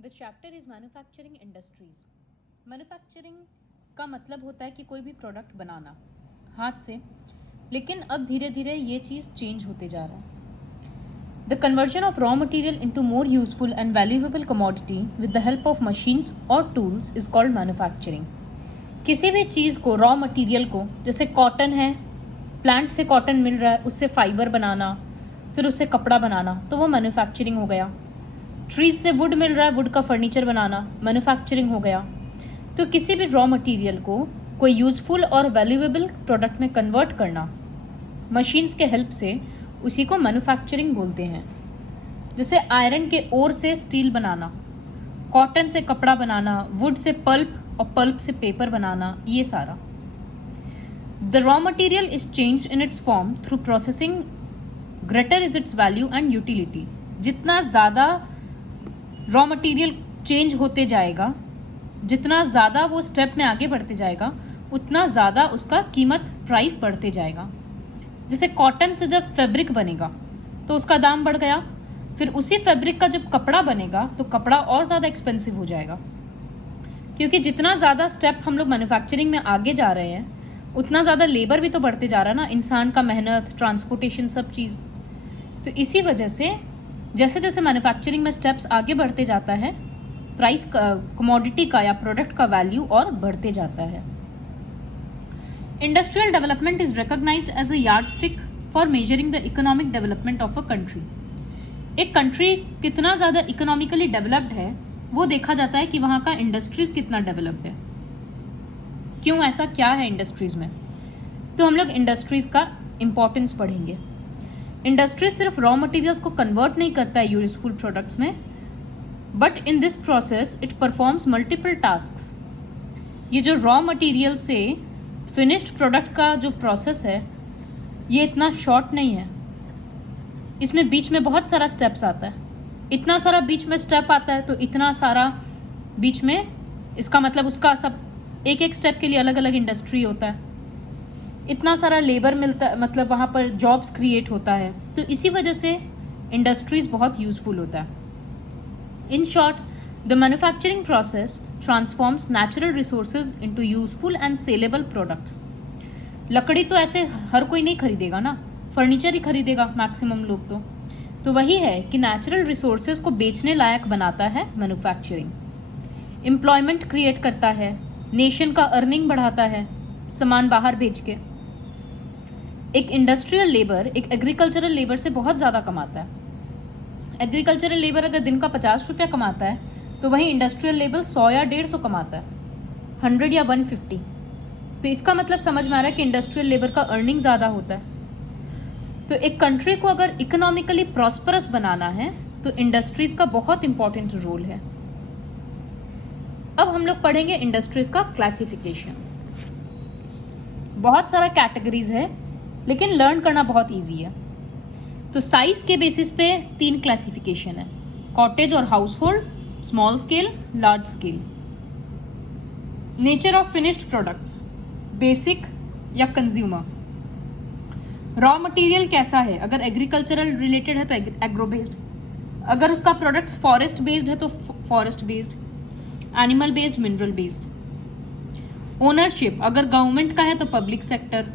The chapter is manufacturing industries. Manufacturing का मतलब होता है कि कोई भी प्रोडक्ट बनाना हाथ से, लेकिन अब धीरे धीरे ये चीज़ चेंज होते जा रहा है। The conversion of raw material into more useful and valuable commodity with the help of machines और टूल्स इज कॉल्ड मैन्युफैक्चरिंग। किसी भी चीज़ को, रॉ मटेरियल को, जैसे कॉटन है, प्लांट से कॉटन मिल रहा है, उससे फाइबर बनाना, फिर उससे कपड़ा बनाना, तो वो मैन्युफैक्चरिंग हो गया। ट्रीज से वुड मिल रहा है, वुड का फर्नीचर बनाना, मैन्युफैक्चरिंग हो गया। तो किसी भी रॉ मटेरियल को कोई यूजफुल और वैल्यूएबल प्रोडक्ट में कन्वर्ट करना मशीन्स के हेल्प से, उसी को मैन्युफैक्चरिंग बोलते हैं। जैसे आयरन के ओर से स्टील बनाना, कॉटन से कपड़ा बनाना, वुड से पल्प और पल्प से पेपर बनाना, ये सारा। The raw material is change in its form through processing, greater is it's value and utility. जितना ज़्यादा रॉ मटेरियल चेंज होते जाएगा, जितना ज़्यादा वो स्टेप में आगे बढ़ते जाएगा, उतना ज़्यादा उसका कीमत, प्राइस बढ़ते जाएगा। जैसे कॉटन से जब फैब्रिक बनेगा तो उसका दाम बढ़ गया, फिर उसी फैब्रिक का जब कपड़ा बनेगा तो कपड़ा और ज़्यादा एक्सपेंसिव हो जाएगा, क्योंकि जितना ज़्यादा स्टेप हम लोग मैन्युफैक्चरिंग में आगे जा रहे हैं, उतना ज़्यादा लेबर भी तो बढ़ते जा रहा है ना, इंसान का मेहनत, ट्रांसपोर्टेशन, सब चीज़। तो इसी वजह से जैसे जैसे मैन्युफैक्चरिंग में स्टेप्स आगे बढ़ते जाता है, प्राइस कमोडिटी का या प्रोडक्ट का वैल्यू और बढ़ते जाता है। Industrial development is recognized as a yardstick for measuring the economic development of a country. एक कंट्री कितना ज़्यादा इकोनॉमिकली डेवलप्ड है, वो देखा जाता है कि वहाँ का इंडस्ट्रीज कितना डेवलप्ड है। क्यों ऐसा, क्या है इंडस्ट्रीज में? तो हम लोग इंडस्ट्रीज का इम्पोर्टेंस पढ़ेंगे। इंडस्ट्री सिर्फ रॉ मटेरियल्स को कन्वर्ट नहीं करता है यूजफुल प्रोडक्ट्स में, but in this process it performs multiple tasks. ये जो रॉ मटेरियल से फिनिश्ड प्रोडक्ट का जो प्रोसेस है, ये इतना शॉर्ट नहीं है। इसमें बीच में बहुत सारा स्टेप्स आता है। इतना सारा बीच में स्टेप आता है तो इतना सारा बीच में, इसका मतलब उसका सब एक एक स्टेप के लिए अलग अलग इंडस्ट्री होता है। इतना सारा लेबर मिलता है, मतलब वहाँ पर जॉब्स क्रिएट होता है। तो इसी वजह से इंडस्ट्रीज बहुत यूजफुल होता है। In short, the manufacturing process transforms natural resources into useful and saleable products. लकड़ी तो ऐसे हर कोई नहीं खरीदेगा ना, फर्नीचर ही खरीदेगा मैक्सिमम लोग तो वही है कि नेचुरल रिसोर्सेज को बेचने लायक बनाता है मैन्युफैक्चरिंग। एम्प्लॉयमेंट क्रिएट करता है, नेशन का अर्निंग बढ़ाता है सामान बाहर भेज के। एक इंडस्ट्रियल लेबर एक एग्रीकल्चरल लेबर से बहुत ज़्यादा कमाता है। एग्रीकल्चरल लेबर अगर दिन का 50 रुपया कमाता है, तो वहीं इंडस्ट्रियल लेबर 100 या 150 कमाता है, 100 या 150। तो इसका मतलब समझ में आ रहा है कि इंडस्ट्रियल लेबर का अर्निंग ज़्यादा होता है। तो एक कंट्री को अगर इकोनॉमिकली प्रॉस्परस बनाना है तो इंडस्ट्रीज का बहुत इंपॉर्टेंट रोल है। अब हम लोग पढ़ेंगे इंडस्ट्रीज का क्लासिफिकेशन। बहुत सारा कैटेगरीज है, लेकिन लर्न करना बहुत ईजी है। तो साइज के बेसिस पे 3 क्लासिफिकेशन है: कॉटेज और house hold, small scale, large scale. Nature of finished products, basic या कंज्यूमर। रॉ मटेरियल कैसा है, अगर एग्रीकल्चरल रिलेटेड है तो एग्रो बेस्ड, अगर उसका प्रोडक्ट्स फॉरेस्ट बेस्ड है तो forest based, animal based, mineral based. Ownership, अगर गवर्नमेंट का है तो पब्लिक सेक्टर,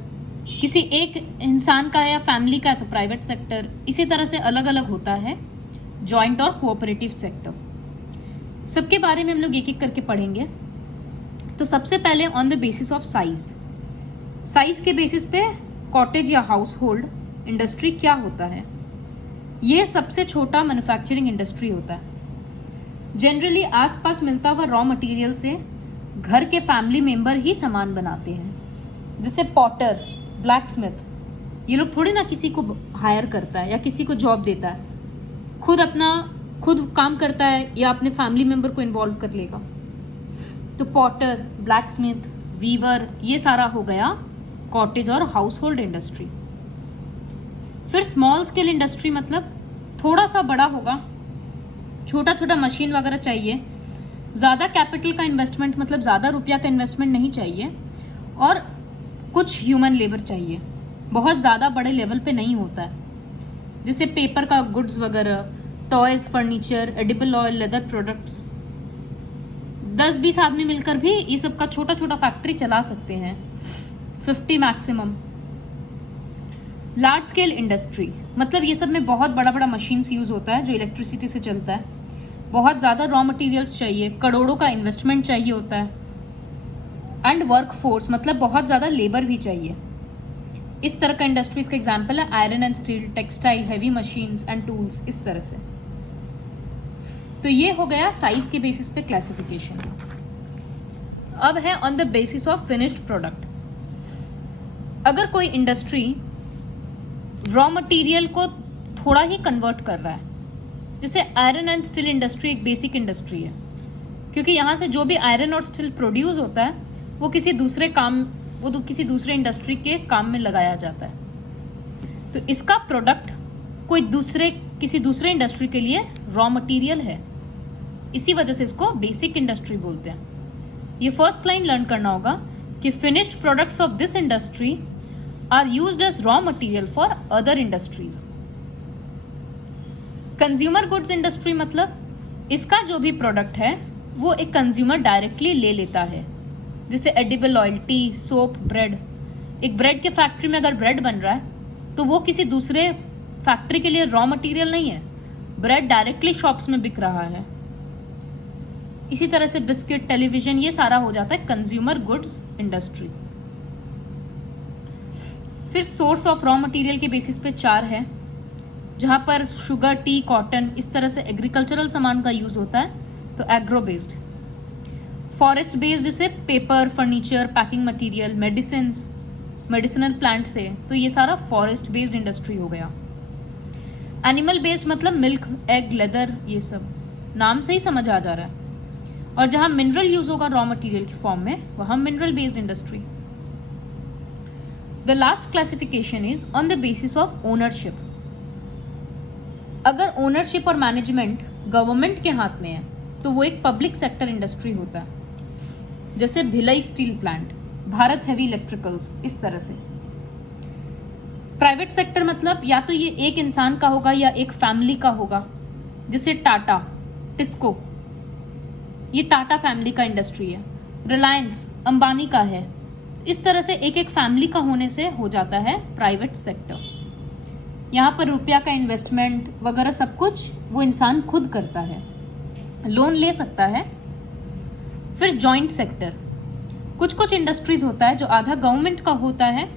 किसी एक इंसान का है या फैमिली का है तो प्राइवेट सेक्टर। इसी तरह से अलग अलग होता है जॉइंट और कोऑपरेटिव सेक्टर। सबके बारे में हम लोग एक एक करके पढ़ेंगे। तो सबसे पहले on the basis of size. Size के बेसिस पे कॉटेज या हाउस होल्ड इंडस्ट्री क्या होता है? ये सबसे छोटा मैन्युफैक्चरिंग इंडस्ट्री होता है। जनरली आसपास मिलता हुआ रॉ मटेरियल से घर के फैमिली मेंबर ही सामान बनाते हैं। जैसे पॉटर, ब्लैकस्मिथ, ये लोग थोड़ी ना किसी को हायर करता है या किसी को जॉब देता है, खुद काम करता है या अपने फैमिली मेंबर को इन्वॉल्व कर लेगा। तो पॉटर, ब्लैकस्मिथ, वीवर, ये सारा हो गया कॉटेज और हाउस होल्ड इंडस्ट्री। फिर स्मॉल स्केल इंडस्ट्री, मतलब थोड़ा सा बड़ा होगा, छोटा छोटा मशीन वगैरह चाहिए, ज़्यादा कैपिटल का इन्वेस्टमेंट, मतलब ज़्यादा रुपया का इन्वेस्टमेंट नहीं चाहिए, और कुछ ह्यूमन लेबर चाहिए, बहुत ज़्यादा बड़े लेवल पे नहीं होता है। जैसे पेपर का गुड्स वगैरह, toys, furniture, edible oil, leather products, 10-20 आदमी मिलकर भी ये सब का छोटा छोटा फैक्ट्री चला सकते हैं, 50 मैक्सिमम। लार्ज स्केल इंडस्ट्री मतलब ये सब में बहुत बड़ा बड़ा मशीन्स यूज होता है जो इलेक्ट्रिसिटी से चलता है, बहुत ज़्यादा रॉ मटेरियल्स चाहिए, करोड़ों का इन्वेस्टमेंट चाहिए होता है, एंड वर्क फोर्स मतलब बहुत ज़्यादा लेबर भी चाहिए। इस तरह का इंडस्ट्रीज का एग्जाम्पल है iron and steel, textile, heavy machines and tools, इस तरह से। तो ये हो गया साइज के बेसिस पे क्लासिफिकेशन। अब है on the basis of finished product. अगर कोई इंडस्ट्री रॉ मटेरियल को थोड़ा ही कन्वर्ट कर रहा है, जैसे आयरन एंड स्टील इंडस्ट्री एक बेसिक इंडस्ट्री है, क्योंकि यहाँ से जो भी आयरन और स्टील प्रोड्यूस होता है वो किसी दूसरे इंडस्ट्री के काम में लगाया जाता है। तो इसका प्रोडक्ट किसी दूसरे इंडस्ट्री के लिए रॉ मटेरियल है, इसी वजह से इसको बेसिक इंडस्ट्री बोलते हैं। ये फर्स्ट लाइन लर्न करना होगा कि finished products of this industry are used as raw material for other industries. Consumer goods industry मतलब इसका जो भी प्रोडक्ट है वो एक कंज्यूमर डायरेक्टली ले लेता है, जैसे edible oil, T, soap, bread. एक ब्रेड के फैक्ट्री में अगर ब्रेड बन रहा है तो वो किसी दूसरे फैक्ट्री के लिए रॉ मटेरियल नहीं है, ब्रेड डायरेक्टली शॉप्स में बिक रहा है। इसी तरह से बिस्किट, टेलीविजन, ये सारा हो जाता है कंज्यूमर गुड्स इंडस्ट्री। फिर सोर्स ऑफ रॉ मटेरियल के बेसिस पे 4 है, जहां पर शुगर, टी, कॉटन, इस तरह से एग्रीकल्चरल सामान का यूज होता है, तो एग्रो बेस्ड। फॉरेस्ट बेस्ड जैसे paper, furniture, packing material, medicinal plant से, तो ये सारा फॉरेस्ट बेस्ड इंडस्ट्री हो गया। एनिमल बेस्ड मतलब मिल्क, एग, लेदर, ये सब नाम से ही समझ आ जा रहा है। और जहां मिनरल यूज होगा रॉ मटेरियल की फॉर्म में, वहां mineral based industry. The last classification is on the basis of ownership. अगर ओनरशिप और मैनेजमेंट गवर्नमेंट के हाथ में है तो वो एक पब्लिक सेक्टर इंडस्ट्री होता है, जैसे Bhilai steel plant, Bharat heavy electricals, इस तरह से। प्राइवेट सेक्टर मतलब या तो ये एक इंसान का होगा या एक फैमिली का होगा, जैसे टाटा, टिस्को, ये टाटा फैमिली का इंडस्ट्री है। रिलायंस अंबानी का है। इस तरह से एक एक फैमिली का होने से हो जाता है प्राइवेट सेक्टर। यहाँ पर रुपया का इन्वेस्टमेंट वगैरह सब कुछ वो इंसान खुद करता है, लोन ले सकता है। फिर जॉइंट सेक्टर, कुछ कुछ इंडस्ट्रीज होता है जो आधा गवर्नमेंट का होता है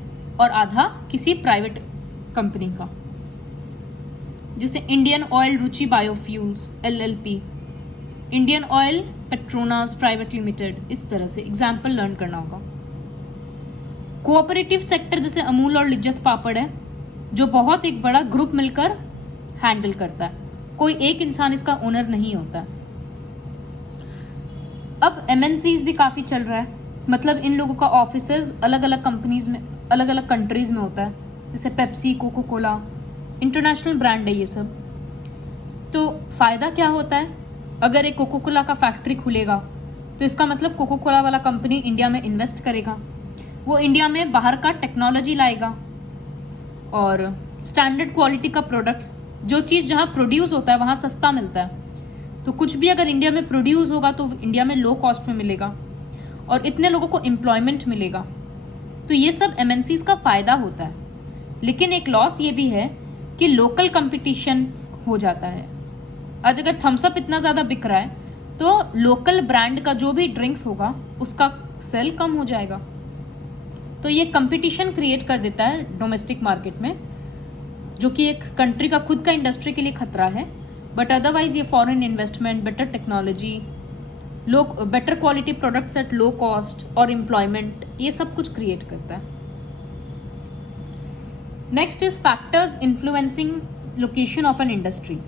और आधा किसी प्राइवेट कंपनी का, जैसे Indian Oil Ruchi biofuels LLP, Indian Oil Petronas private limited, इस तरह से एग्जाम्पल लर्न करना होगा। कोऑपरेटिव सेक्टर जैसे अमूल और लिज्जत पापड़ है, जो बहुत एक बड़ा ग्रुप मिलकर हैंडल करता है, कोई एक इंसान इसका ओनर नहीं होता। अब MNCs भी काफी चल रहा है, मतलब इन लोगों का ऑफिसेज अलग अलग कंपनीज में, अलग अलग कंट्रीज में होता है, जैसे Pepsi, Coca Cola, international brand है ये सब। तो फायदा क्या होता है, अगर एक कोको कोला का फैक्ट्री खुलेगा तो इसका मतलब कोको कोला वाला कंपनी इंडिया में इन्वेस्ट करेगा, वो इंडिया में बाहर का टेक्नोलॉजी लाएगा और स्टैंडर्ड क्वालिटी का प्रोडक्ट्स, जो चीज़ जहाँ प्रोड्यूस होता है वहाँ सस्ता मिलता है, तो कुछ भी अगर इंडिया में प्रोड्यूस होगा तो इंडिया में लो कॉस्ट में मिलेगा और इतने लोगों को एम्प्लॉयमेंट मिलेगा। तो ये सब MNCs का फायदा होता है। लेकिन एक लॉस ये भी है कि लोकल कंपटीशन हो जाता है। आज अगर थम्सअप इतना ज़्यादा बिक रहा है तो लोकल ब्रांड का जो भी ड्रिंक्स होगा उसका सेल कम हो जाएगा। तो ये कंपटीशन क्रिएट कर देता है डोमेस्टिक मार्केट में, जो कि एक कंट्री का खुद का इंडस्ट्री के लिए खतरा है। बट अदरवाइज ये foreign investment, better technology, better quality products at low cost और एम्प्लॉयमेंट, ये सब कुछ क्रिएट करता है। Next is factors influencing location of an industry.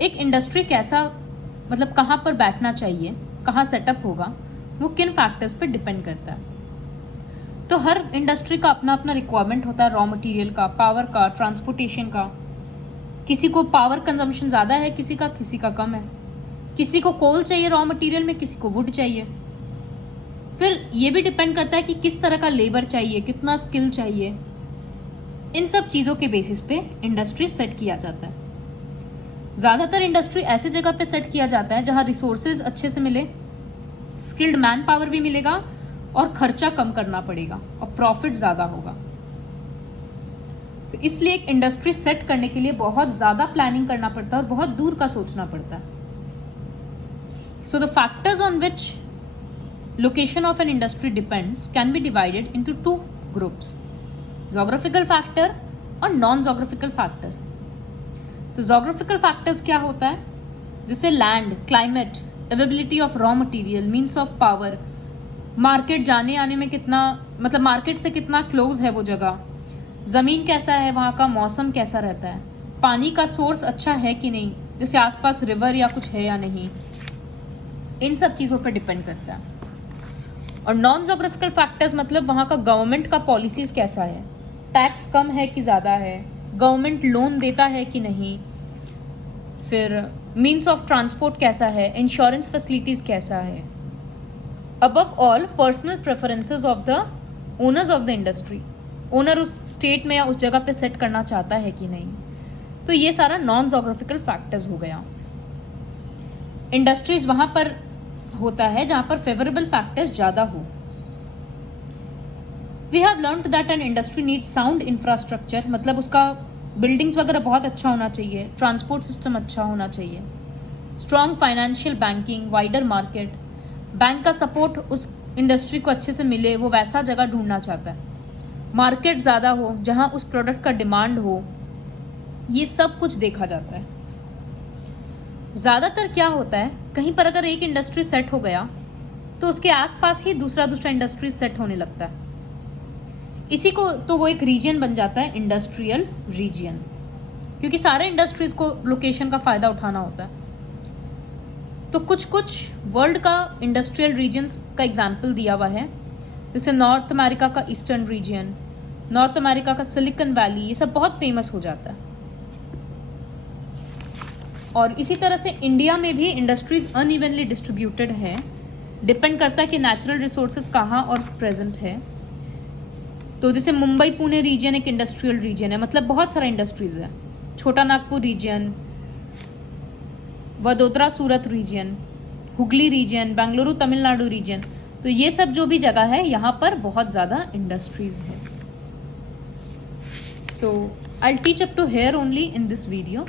एक इंडस्ट्री कैसा, मतलब कहाँ पर बैठना चाहिए, कहाँ सेटअप होगा, वो किन फैक्टर्स पर डिपेंड करता है। तो हर इंडस्ट्री का अपना अपना रिक्वायरमेंट होता है, रॉ मटेरियल का, पावर का, ट्रांसपोर्टेशन का। किसी को पावर कंजम्पशन ज़्यादा है, किसी का कम है। किसी को कोल चाहिए रॉ मटेरियल में, किसी को वुड चाहिए। फिर ये भी डिपेंड करता है कि किस तरह का लेबर चाहिए, कितना स्किल चाहिए। इन सब चीज़ों के बेसिस पे इंडस्ट्री सेट किया जाता है। ज़्यादातर इंडस्ट्री ऐसे जगह पे सेट किया जाता है जहाँ रिसोर्सेज अच्छे से मिले, स्किल्ड मैन पावर भी मिलेगा और खर्चा कम करना पड़ेगा और प्रॉफिट ज्यादा होगा। तो इसलिए एक इंडस्ट्री सेट करने के लिए बहुत ज्यादा प्लानिंग करना पड़ता है और बहुत दूर का सोचना पड़ता है। So the factors on which location of an industry depends can be divided into two groups, geographical factor और नॉन जोग्राफिकल फैक्टर। तो जोग्राफिकल फैक्टर्स क्या होता है, जैसे land, climate, availability of raw material, means of power, market जाने आने में कितना, मतलब मार्केट से कितना क्लोज है वो जगह, जमीन कैसा है वहाँ का, मौसम कैसा रहता है, पानी का सोर्स अच्छा है कि नहीं, जैसे आसपास रिवर या कुछ है या नहीं, इन सब चीज़ों पर डिपेंड करता है। और नॉन जोग्राफिकल फैक्टर्स मतलब वहाँ का गवर्नमेंट का पॉलिसीज कैसा है, टैक्स कम है कि ज़्यादा है, गवर्नमेंट लोन देता है कि नहीं, फिर मीन्स ऑफ ट्रांसपोर्ट कैसा है, इंश्योरेंस फैसिलिटीज कैसा है, above all personal preferences of the owners of the industry, owner उस स्टेट में या उस जगह पे सेट करना चाहता है कि नहीं। तो ये सारा नॉन जोग्राफिकल फैक्टर्स हो गया। इंडस्ट्रीज वहां पर होता है जहां पर फेवरेबल फैक्टर्स ज्यादा हो। We have learned that an industry need sound infrastructure, मतलब उसका बिल्डिंग्स वगैरह बहुत अच्छा होना चाहिए, ट्रांसपोर्ट सिस्टम अच्छा होना चाहिए, strong financial banking, wider market, bank का सपोर्ट उस इंडस्ट्री को अच्छे से मिले, वो वैसा जगह ढूंढना चाहता है, मार्केट ज़्यादा हो जहां उस प्रोडक्ट का डिमांड हो, ये सब कुछ देखा जाता है। ज़्यादातर क्या होता है, कहीं पर अगर एक इंडस्ट्री सेट हो गया तो उसके आसपास ही दूसरा इंडस्ट्री सेट होने लगता है, इसी को तो वो एक रीजन बन जाता है, इंडस्ट्रियल रीजन, क्योंकि सारे इंडस्ट्रीज को लोकेशन का फ़ायदा उठाना होता है। तो कुछ वर्ल्ड का इंडस्ट्रियल रीजन्स का एग्जाम्पल दिया हुआ है, जैसे नॉर्थ अमेरिका का ईस्टर्न रीजन, नॉर्थ अमेरिका का सिलिकॉन वैली, ये सब बहुत फेमस हो जाता है। और इसी तरह से इंडिया में भी इंडस्ट्रीज अनइवनली डिस्ट्रीब्यूटेड है, डिपेंड करता है कि नेचुरल रिसोर्सेज कहाँ और प्रेजेंट है। तो जैसे मुंबई पुणे रीजन एक इंडस्ट्रियल रीजन है, मतलब बहुत सारा इंडस्ट्रीज है, Chota Nagpur region, Vadodara Surat region, Hooghly region, Bengaluru Tamil Nadu region, तो ये सब जो भी जगह है यहाँ पर बहुत ज़्यादा इंडस्ट्रीज है। So I will teach up to here only in this video.